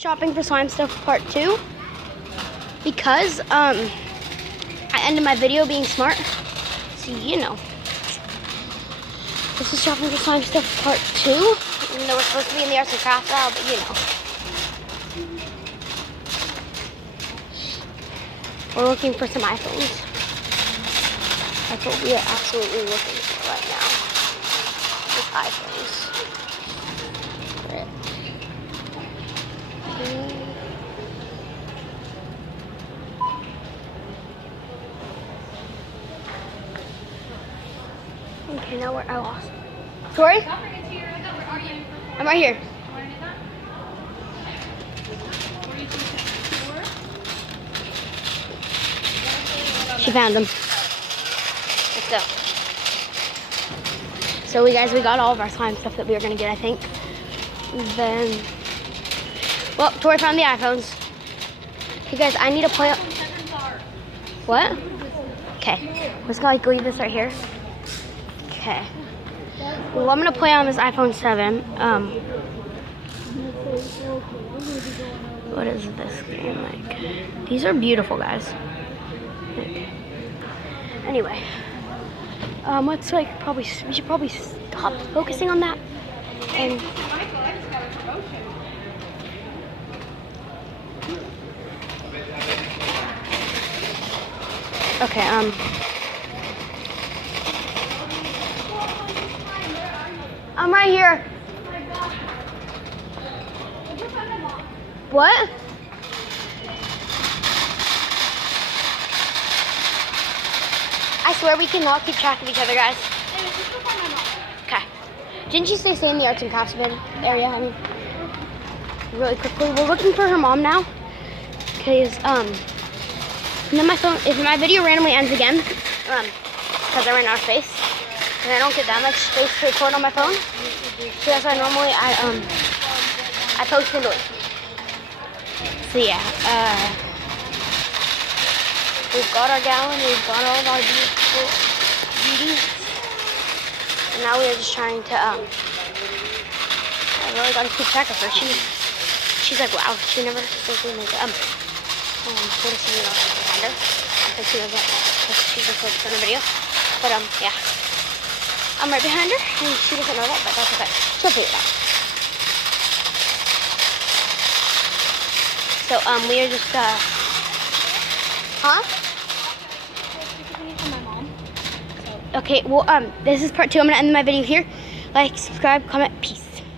Shopping for slime stuff part 2 because I ended my video being smart, so you know. This is shopping for slime stuff part 2, even though we're supposed to be in the arts and crafts aisle, but you know. We're looking for some iPhones. That's what we are absolutely looking for right now. Is iPhones. Right. Okay, now I lost. Tori? I'm right here. She found them. Let's go. So we got all of our slime stuff that we were gonna get, I think. Then, well, Tori found the iPhones. Okay, guys, I need to play. What? Okay, we're just gonna leave this right here. Okay. Well, I'm gonna play on this iPhone 7. What is this game like? These are beautiful, guys. Anyway, let's we should probably stop focusing on that. And okay, I'm right here. What? I swear we cannot keep track of each other, guys. Okay. Didn't you say stay in the arts and crafts area? I mean, really quickly. We're looking for her mom now. Cause and then my phone, if my video randomly ends again, because I ran out of space, and I don't get that much space to record on my phone. So that's why normally I post into it. So yeah, we've got our gallon, we've got all of our beautiful beauties, and now we are just trying to I really gotta keep track of her. She's like, wow, she never thinking like what is she behind her? I think she knows that because she just focused on the video. But yeah. I'm right behind her, and she doesn't know that, but that's okay. She'll figure it out. So, we are just, huh? Okay, well, this is part 2. I'm gonna end my video here. Like, subscribe, comment, peace.